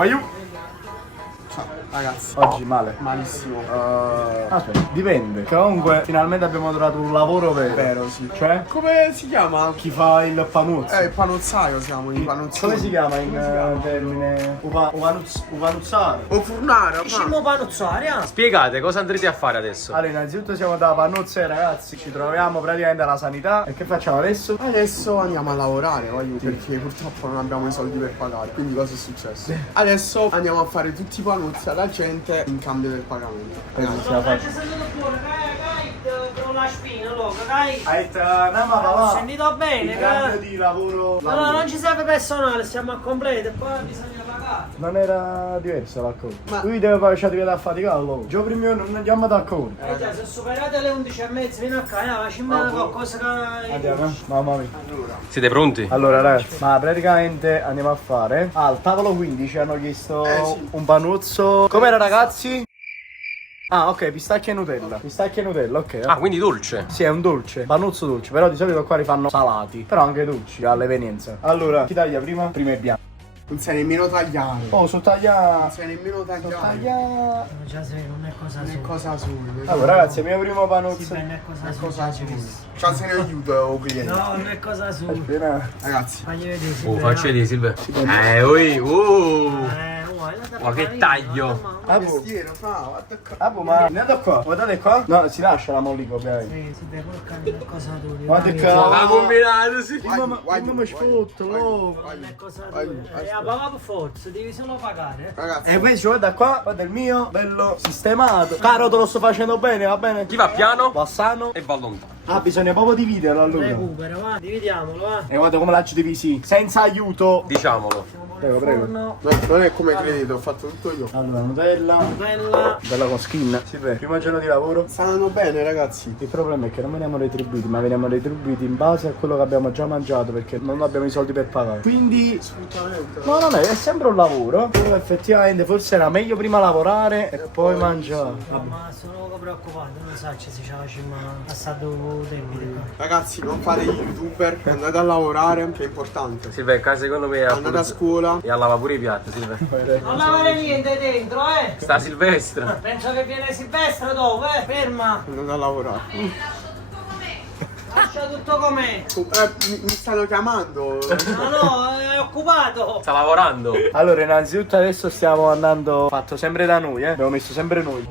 voglio. Ciao, ragazzi. Oggi male. Malissimo. Aspetta, dipende. Comunque, finalmente abbiamo trovato un lavoro vero. Vero, sì. Cioè, Come si chiama? chi fa il panuzzo. Il panozzaio siamo, i panozzioni. Come si chiama in termine? Uvanuzzare. O furnare, Diciamo panuzzaria. Spiegate cosa andrete a fare adesso. Allora, innanzitutto siamo da Panuzze, ragazzi. Ci troviamo praticamente alla sanità. E che facciamo adesso? Adesso andiamo a lavorare, voglio, perché purtroppo non abbiamo i soldi per pagare. Quindi cosa è successo? Adesso andiamo a fare tutti i panuzzi alla gente in cambio del pagamento. Così ce la faccio. C'è stato fuori, per una spina, loco, dai. Hai detto, no, ma Ho papà. sentito bene, Il cambio che... di lavoro. Allora non ci serve personale, siamo a completo e poi bisogna pagare. Non era diverso l'accordo. Ma- Lui deve fare certi da faticare. Già prima non andiamo d'accordo. Già, se superate le 11:30 vieni a casa, facciamo qualcosa che... Andiamo, mamma mia. Siete pronti? Allora ragazzi, ma praticamente andiamo a fare al tavolo 15 hanno chiesto Sì. un panuzzo. Com'era ragazzi? Ah ok, pistacchio e Nutella. Pistacchio e Nutella, ok. Ah, quindi dolce. Sì, è un dolce, panuzzo dolce, però di solito qua li fanno salati, però anche dolci all'evenienza. Allora, chi taglia prima? Prima è bianco. Non sei nemmeno tagliare. Oh, so taglia. Non sei nemmeno tagliare. Taglia. Già se non è cosa Non è sua. cosa sua. Allora ragazzi, il mio primo Sì, panuzzo. beh, non è cosa È sua. cosa sua. Ciao, se ne aiuta o cliente. No, non è cosa sua. Aspetta. Ragazzi, Fagli vedere, sì, Oh, beh, facci vedere, Silve. Ma che taglio. Ah, boh. mestiere, fa, guarda qua. Ah, boh, ma guardate qua, guardate qua. No, si lascia la mollica, ovviamente. Sì, sì, beh, quello che è cosa tua. Guardate Dai, qua. Ma combinato, sì. Ma mi sfotto, oh. non è cosa tua. Vai, A papà per forza, devi solo pagare. Ragazzi, E invece guarda qua, guarda il mio, bello sistemato. Caro, te lo sto facendo bene, va bene? Chi va piano Va sano. e va lontano. Ah, bisogna proprio dividerlo allora. Recupera, va, dividiamolo, va. E guarda come l'aggi divisi, senza aiuto. Diciamolo. Prego, prego. Forno, non è come credete, ho fatto tutto io. Allora, Nutella. bella. Bella con skin. Sì, beh, primo giorno di lavoro. Stanno bene, ragazzi. Il problema è che non veniamo retribuiti, ma veniamo retribuiti in base a quello che abbiamo già mangiato, perché non abbiamo i soldi per pagare. Quindi, Assolutamente. no, non è sempre un lavoro. Però effettivamente forse era meglio prima lavorare e poi mangiare. Vabbè. Ma sono poco preoccupato, non so se ci facciamo passato debiti qua. Ragazzi, non fate gli youtuber, andate a lavorare, che è importante. Silve, qua secondo me è Andate a scuola. E a lava pure i piatti, Silve. Non lavare niente dentro, Sta Silvestre. Penso che viene Silvestre dopo, ferma. Andate a lavorare. Lascia tutto com'è. Mi stanno chiamando. No, no, è occupato. Sta lavorando. Allora, innanzitutto adesso stiamo andando. Fatto sempre da noi, abbiamo messo sempre noi.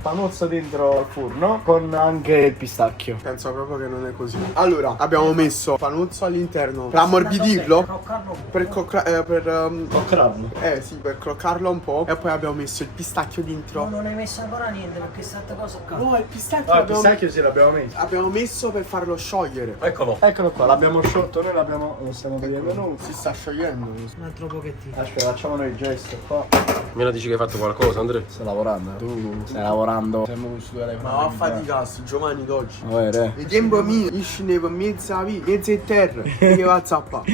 Panuzzo dentro al forno con anche il pistacchio. Penso proprio che non è così. Allora, abbiamo messo panuzzo all'interno per ammorbidirlo. Per Coccarlo. sì, per croccarlo un po'. E poi abbiamo messo il pistacchio dentro. No, non hai messo ancora niente perché questa cosa qua. No, il pistacchio, Ah, il pistacchio sì l'abbiamo messo. abbiamo messo per farlo sciogliere. Eccolo. Eccolo qua, l'abbiamo sciolto, noi lo stiamo vedendo noi. Si sta sciogliendo. Un altro pochettino. Aspetta, facciamo noi il gesto qua. Almeno dici che hai fatto qualcosa, Andrea. Stai lavorando? Tu stai lavorando. Siamo su due Ma va a faticare, sti giovani d'oggi. Vabbè, Il tempo mio, iscine per mezza vita, mezza e terra. E che va a zappare.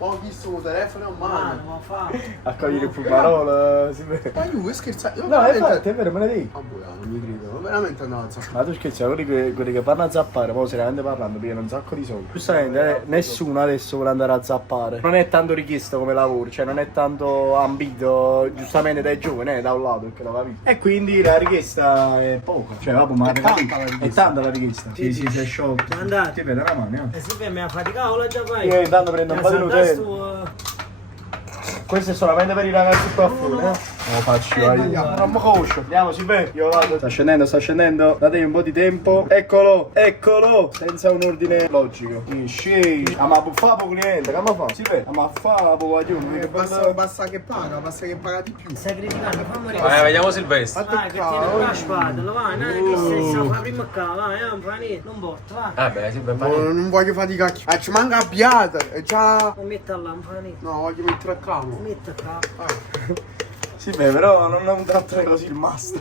Ho visto con telefono in Ah, mano. non fa. a cogliere il fumarola, si vede. Ma io vuoi scherzare? Io No, infatti, è vero, me ne dico. Ah, boh, non mi credo. Ma veramente andavo a zappare. Ma tu scherzi, quelli che vanno a zappare, poi seriamente parlando, pigliano un sacco di soldi. Giustamente, nessuno adesso vuole andare a zappare. Non è tanto richiesto come lavoro, cioè non è tanto ambito, giustamente dai giovani, da un lato, perché lo capisco. E quindi la richiesta è poca. Cioè, vabbè, ma È tanta la richiesta. è tanta la richiesta. Sì, sì, si è sciolto. Andate. Ti vede la mano, Eh sì, beh, mi ha faticato la già poi. Io intanto prendo un po' di Nutella. Questo è solamente per i ragazzi qua fuori, lo faccio io. Non mi conosco. Andiamo, si vede. Io vado. Sta scendendo, sta scendendo. Dategli un po' di tempo. Eccolo, eccolo. Senza un ordine logico. Sci. Ma fa poco cliente, come fa? Si vede. Ma fa poco aiuto. Basta che paga di più. Stai criticando, fammi Vai, vediamo Silvestre. Vai, che tieni una spada, vai, che sei fa prima qua, vai, non fa niente, non porta, va. Ah beh, Silve, Non voglio faticare. Ci manca abbiata. È già. Non metta là, non fa niente. No, voglio mettere a cavo. Metta qua. Sì, beh, però non trattare così il master.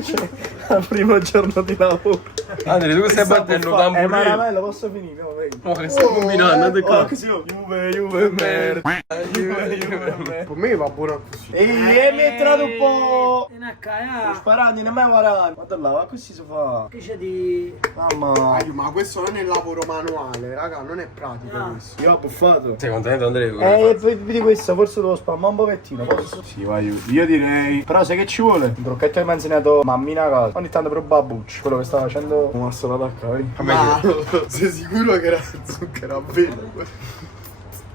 Cioè, al primo giorno di lavoro. Andre, tu stai battendo un ma tamburino. Ramello, posso finire? No, vedi. Ma che stai combinando? Oh, così, Juve, merda. Juve, merda. Per me va buono così. E mi è entrato un po'. In HA. Sparando, nemmeno guardare. Guarda là, ma così si fa. Che c'è di... Mamma. Ma questo non è lavoro manuale, raga, non è pratico No. questo. Io ho buffato. Sei contento, Andrea? Vedi questo, forse devo spammare un pochettino, posso? Sì, vai, io direi. Però sai che ci vuole? Un crocchetto che mi ha insegnato mammina a casa. Ogni tanto proprio babbuccio. Quello che sta facendo una sola tacca, vedi? Ma sei sicuro che era zucchero a velo?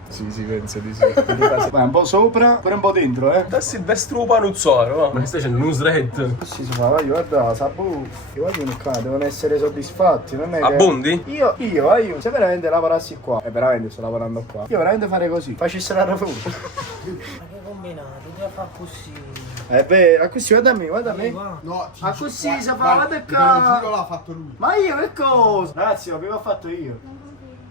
Sì, penso di sì. Vai un po' sopra, pure un po' dentro, Da Silvestro Panuzzaro, va. Ma che stai facendo? Un shred? Così si fa, vai, guarda, sabu. I vogliono qua, devono essere soddisfatti, non è che... Abbondi? Io, se veramente lavorassi qua, e veramente sto lavorando qua, io veramente farei così, facessi la lavoro. Ma che combinato? Devo fare così. Beh, a così, guarda a me. No, Ah, così si fa, guarda te qua. lo giuro, l'ha fatto lui. Ma io che cosa? Ragazzi, l'avevo fatto io.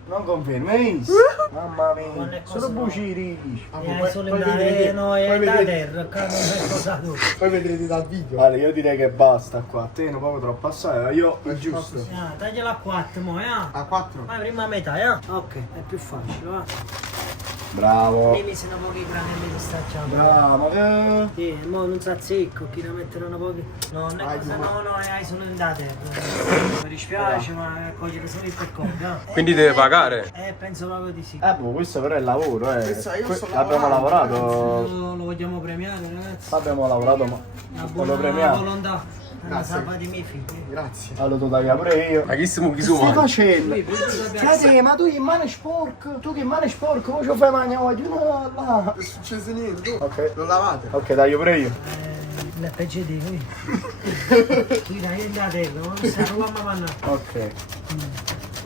Non confermi, hai visto? Mamma mia, sono buciri. Hai solo in terreno e da terra, qua non è cosa tu. Poi vedrete dal video. Allora, io direi che basta qua. A te non proprio troppo assai, io il giusto. Tagliela a 4, mo, A 4? Vai prima a metà, Ok, è più facile, va. Bravo. Mi sono pochi granelli di stacciato. Bravo. Sì, mo non sa secco, chi ne metteranno pochi. No, non è cosa, no, hai solo in da terra. Mi dispiace, ma cogliere solo il percorso. Quindi deve pagare? Penso proprio di sì. Questo però è il lavoro, Questo io sto Abbiamo lavorato. Lo vogliamo premiare, ragazzi. Abbiamo lavorato, ma La non lo buona premiamo. volontà. La Grazie. salva di miei figli. Grazie. Allora tu taglia pure io. Ma chi stiamo chi Che stai siamo? facendo? Lui, vedi dove abbiamo- Frate, ma tu che mano è sporco? Tu che mano è sporco? Come ci fai mangiare oggi? No, là. Non è successo niente. Ok. Lo lavate? Ok, taglio pure io. La peggio di lui. Qui dai, in da terra, non sta roba a mangiare. Ok.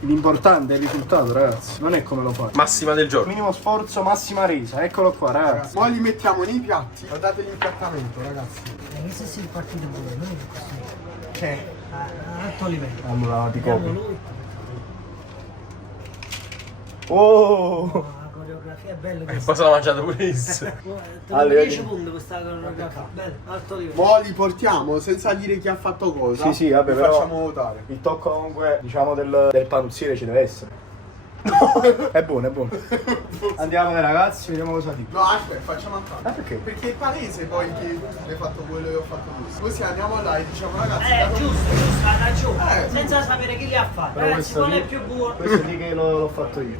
L'importante è il risultato, ragazzi. Non è come lo fai. Massima del giorno. Minimo sforzo, massima resa. Eccolo qua, ragazzi. Poi li mettiamo nei piatti. Guardate l'impiattamento, ragazzi. Questo è il partito pure, non è così. Che? A alto livello. Allora ti Vediamo copio. lui. Oh! La coreografia è bella questa. Poi se l'ha mangiato pure isso. Te lo Allora, 10 punti questa coreografia. Bella, alto livello. Mo li portiamo senza dire chi ha fatto cosa. Sì, sì, vabbè, Li però- facciamo votare. Il tocco comunque, diciamo, del panuzziere ci deve essere. È buono, è buono. Andiamo dai ragazzi, vediamo cosa dico. No, aspetta, facciamo ancora. Ah, perché? Perché è palese poi che hai fatto quello che ho fatto lui. Così andiamo là e diciamo ragazzi. Giusto, da giù. Eh. Senza sapere chi li ha fatti. Però Ragazzi, questo qual è lì- più buono? Questo di che l'ho fatto io.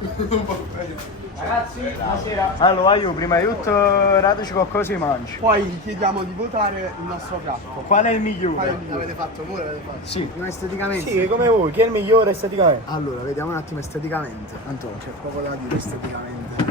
Ragazzi, buonasera. Allora, io prima di tutto dateci qualcosa di mangi. Poi gli chiediamo di votare il nostro piatto. Qual è il migliore? L'avete fatto voi? L'avete fatto? Sì. Ma esteticamente? Sì, come voi, chi è il migliore esteticamente? Allora, vediamo un attimo esteticamente. Anto, c'è poco da dire esteticamente.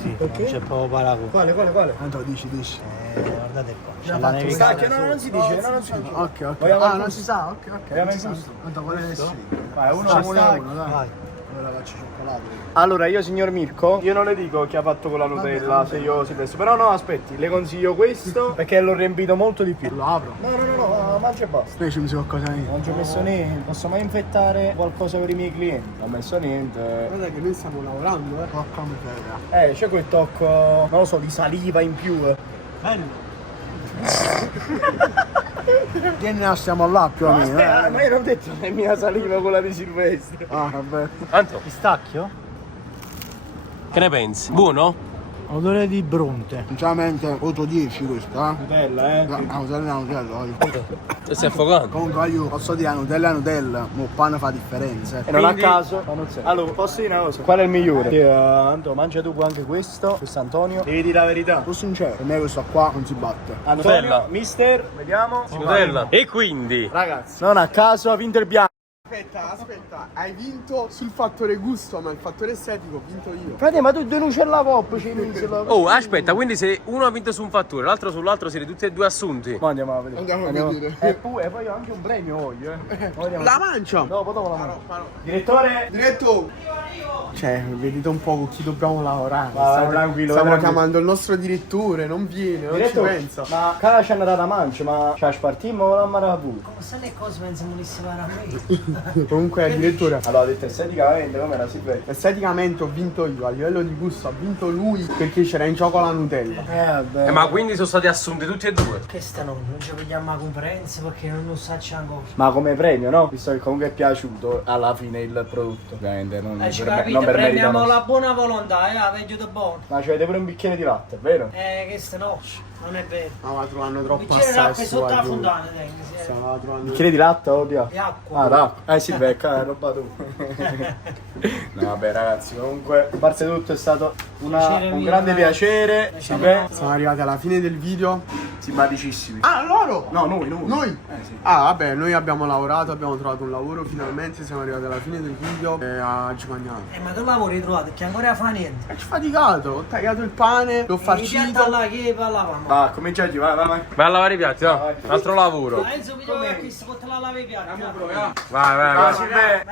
Sì, Perché? C'è proprio paragone. Quale? Anto, dici. Guardate qua. C'è la fatto nevicata. Stacchio, no, non si dice, no, non si dice. Ok. Vogliamo il non gusto? si sa, ok. Vogliamo il Non si gusto? sa. Anto, qual è il Vai, uno Facciamo sta- uno, dai. Allora faccio cioccolato. Allora, io signor Mirko, io non le dico chi ha fatto con la Nutella, se io si penso. Però no, aspetti, le consiglio questo perché l'ho riempito molto di più. Lo apro. No, mangia e basta. Poi ci ho messo qualcosa in. Non ci ho messo niente, posso mai infettare qualcosa per i miei clienti? Non ho messo niente. Guarda che noi stiamo lavorando, Porca miseria. C'è quel tocco, non lo so, di saliva in più. Bello. Vieni, stiamo là più o meno. Ma io non ho detto che è mia saliva quella di Silvestre. Ah, vabbè. Anto, Pistacchio? che ne pensi? Buono? Odore di bronte. Sinceramente, voto 10 questa, Nutella, La Nutella è la Nutella, voglio. Ti stai affogando? Comunque io posso dire la Nutella, ma il pane fa differenza. E non a Quindi- caso, allora, posso dire una cosa? Qual è il migliore? Antonio, mangia tu anche questo Antonio. Devi dire la verità. Sono sincero, per me questo qua non si batte. Antonio, Nutella. mister, vediamo. Nutella. E quindi? Ragazzi, non a caso ha vinto il bianco. Aspetta, hai vinto sul fattore gusto, ma il fattore estetico ho vinto io. Frate, ma tu due luci alla pop ci misi la... Oh, aspetta, quindi se uno ha vinto su un fattore, l'altro sull'altro siete tutti e due assunti. Ma andiamo a vedere. Andiamo a vedere. E poi ho anche un premio voglio, Vediamo. La mancia! Dopo la mano. Direttore! Diretto! Cioè, vedete un po' con chi dobbiamo lavorare. Vai, tranquillo, Stiamo tranquillo. chiamando il nostro direttore, non viene, non ci pensa. Ma cara ci hanno dato a mancia, ma ci ha spartito o non mi ha pure? Sai le cose penso volessi fare a me? Comunque, direttore, Allora, ho detto esteticamente com'era Silvestro? esteticamente ho vinto io, a livello di gusto ha vinto lui perché c'era in gioco la Nutella. Vabbè. Ma quindi sono stati assunti tutti e due? Questa no, non ci vediamo a conferenza perché non lo saccio ancora. Ma come premio, no? Visto che comunque è piaciuto alla fine il prodotto. Ovviamente, non Ci per, capite, non per merito premiamo nostro. la buona volontà, veglio da buono. Ma ci avete pure un bicchiere di latte, vero? Questa no, non è vero. No, ma trovano troppo Bicchiere d'acqua assai sotto la su, fondana, dai. Stava trovando... Bicchiere di latte, odio. Di acqua. Ah, d'acqua. Sì, becca, è roba tu. No, vabbè, ragazzi, comunque, a parte tutto, è stato Piacere un mio, grande ragazzi. piacere. Siamo Silvestro, Siamo arrivati alla fine del video. simpaticissimi. Ah, loro? No, noi. Noi? Sì. Ah, vabbè, noi abbiamo lavorato, abbiamo trovato un lavoro, finalmente siamo arrivati alla fine del video e ci mangiamo. Ma che lavoro hai trovato? Che ancora fa niente. Ci ho faticato, ho tagliato il pane, l'ho I piatti farcito. là che parlavamo. Va, cominciati, vai. Vai a lavare i piatti, no? Un altro lavoro. Enzo mi dice che si poteva lavare i piatti. Vai. Ciao Silve,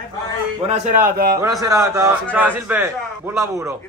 buona serata. Buona serata. Ciao Silve. Buon lavoro.